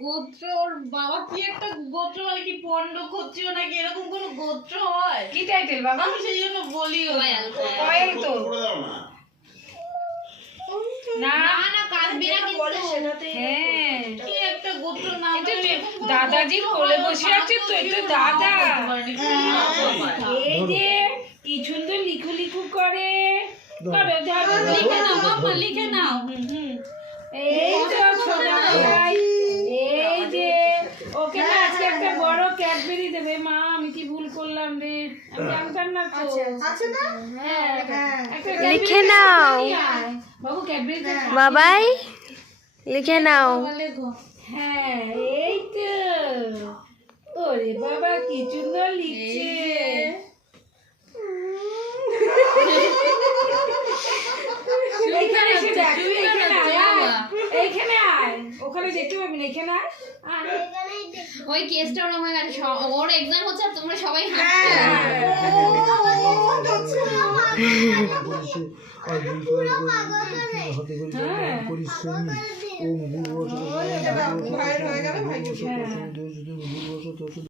গোত্র ওর বাবা কি একটা গোত্র বলে কি পণ্ড ক্ষত্রিয় নাকি এরকম কোন গোত্র হয়? কি টাইটেল বাবা? আমি সেই জন্য বলি কয়েল তো না না কাঁদবে না কিন্তু সেটাতে হ্যাঁ কি একটা গোত্র নাম দাদাজির কোলে বসে আছে তো এটা দাদা এই যে কি সুন্দর লিখু লিখু করে করে ধরো লিখে নাও বাবা লিখে নাও এই তো সোনা ভাই এই যে ওকে না আজকে একটা বড় ক্যাডবেরি দেবে মা আমি কি ভুল করলাম রে আমি জানতাম না তো আছে না? হ্যাঁ একটা লিখে নাও বাবু ক্যাডবেরি বাবাই লিখে নাও হ্যাঁ এই তো ওরে বাবা কি সুন্দর লিখছে এইখানে এসে দেখ তুই এইখানে আয় এইখানে আয় ওখানে দেখতে পাবি না এখানে আয় ওই কেসটা ওরকম হয়ে গেছে ওর এক্সাম হচ্ছে আর তোমরা সবাই ভাইয়ের হয়ে গেল ভাইকে